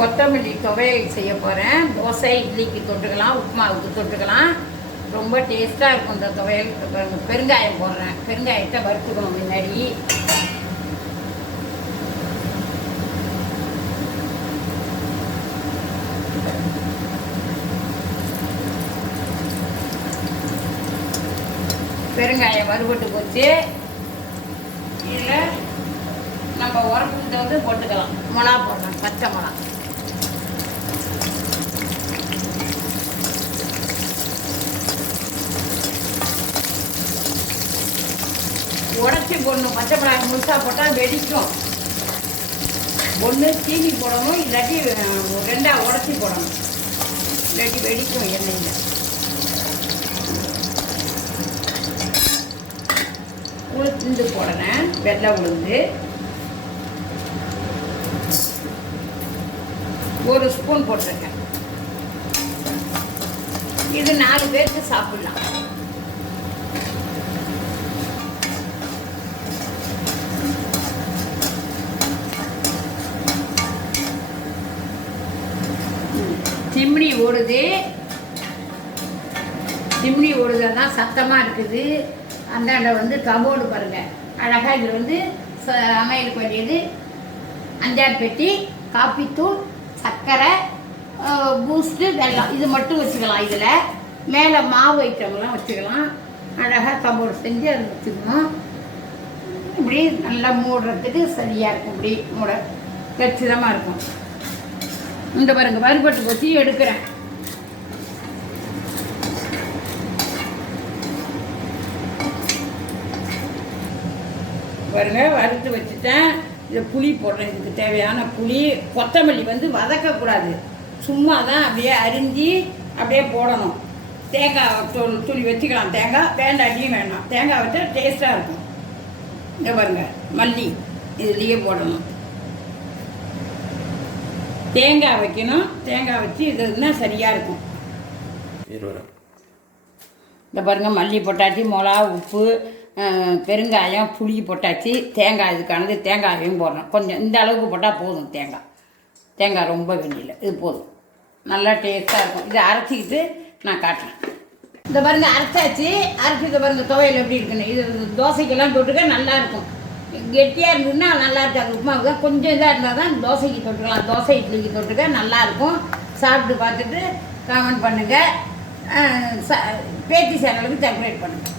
கொத்தமல்லி துவையல் செய்ய போகிறேன் தோசை இட்லிக்கு தொட்டுக்கலாம் உப்புமாவுக்கு தொட்டுக்கலாம். ரொம்ப டேஸ்ட்டாக இருக்கும் இந்த துவையல். பெருங்காயம் போடுறேன். பெருங்காயத்தை வறுத்துக்கணும் முன்னாடி. பெருங்காயம் வறுபட்டு போச்சு. இதில் நம்ம உரப்புக்கு வந்து போட்டுக்கலாம். மிளகா போடலாம் பச்சை மிளகா. உடச்சி போடணும். பச்சை மிளகாய் முழுசாக போட்டால் வெடிக்கும். ஒன்று சீனி போடணும் இல்லாட்டி அஹ், ரெண்டா உடச்சி போடணும். இல்லாட்டி வெடிக்கும் எண்ணெயில். உளுந்து போடணும் வெள்ளை உளுந்து. ஒரு ஸ்பூன் போட்டிருக்கேன். இது நாலு பேருக்கு சாப்பிடலாம். சிம்னி ஓடுது. சிம்னி ஓடுது தான் சத்தமாக இருக்குது. அந்தாண்ட வந்து கபோர்டு பாருங்கள் அழகாக இதில் வந்து ச- வேண்டியது. அஞ்சாறு பெட்டி காப்பித்தூள் சர்க்கரை பூஸ்ட்டு வெல்லம். இது மட்டும் வச்சுக்கலாம் இதில். மேலே மாவு ஐட்டம்லாம் வச்சுக்கலாம். அழகாக கபோர்டு செஞ்சு அதை வச்சுக்கணும். இப்படி நல்லா மூடுறதுக்கு சரியாக இருக்கும். இப்படி மூட கச்சிதமாக இருக்கும். இந்த பாருங்க வறுபட்டு போச்சு எடுக்கிறேன். பாருங்க வறுத்து வச்சுட்டேன். இதை புளி போடுறேன் இதுக்கு தேவையான புளி. கொத்தமல்லி வந்து வதக்கக்கூடாது. சும்மா தான் அப்படியே அரிஞ்சு அப்படியே போடணும். தேங்காய் துளி வச்சுக்கலாம். தேங்காய் வேண்டாட்டியும் வேண்டாம் தேங்காய் வச்சா டேஸ்ட்டாக இருக்கும். இங்கே பாருங்க மல்லி இதுலேயே போடணும். தேங்காய் வைக்கணும். தேங்காய் வச்சு இதுனா சரியாக இருக்கும். இந்த பாருங்க மல்லி போட்டாச்சு மிளகா உப்பு பெருங்காயம் புளி போட்டாச்சு தேங்காய் இதுக்கானது தேங்காயையும் போடுறோம் கொஞ்சம் இந்த அளவுக்கு போட்டால் போதும் தேங்காய். தேங்காய் ரொம்ப வெண்ணில. இது போதும். நல்லா டேஸ்ட்டாக இருக்கும். இதை அரைச்சிக்கிட்டு நான் காட்டுறேன். இந்த பாருங்க அரைச்சாச்சு. அரைச்சி இந்த பாருங்க துவையல் எப்படி இருக்குன்னு. இது தோசைக்கெல்லாம் தொட்டுக்க நல்லா இருக்கும். கெட்டியாக இருந்ததுன்னா நல்லா இருக்காது. உப்புமாவுக்கு கொஞ்சம் இதாக இருந்தால் தான் தோசைக்கு தொட்டுக்கலாம். தோசை இட்லிக்கு தொட்டுக்க நல்லாயிருக்கும் சாப்பிட்டு பார்த்துட்டு கமெண்ட் பண்ணுங்கள் பேத்தி சேனலுக்கு சப்ஸ்கிரைப் பண்ணுங்கள்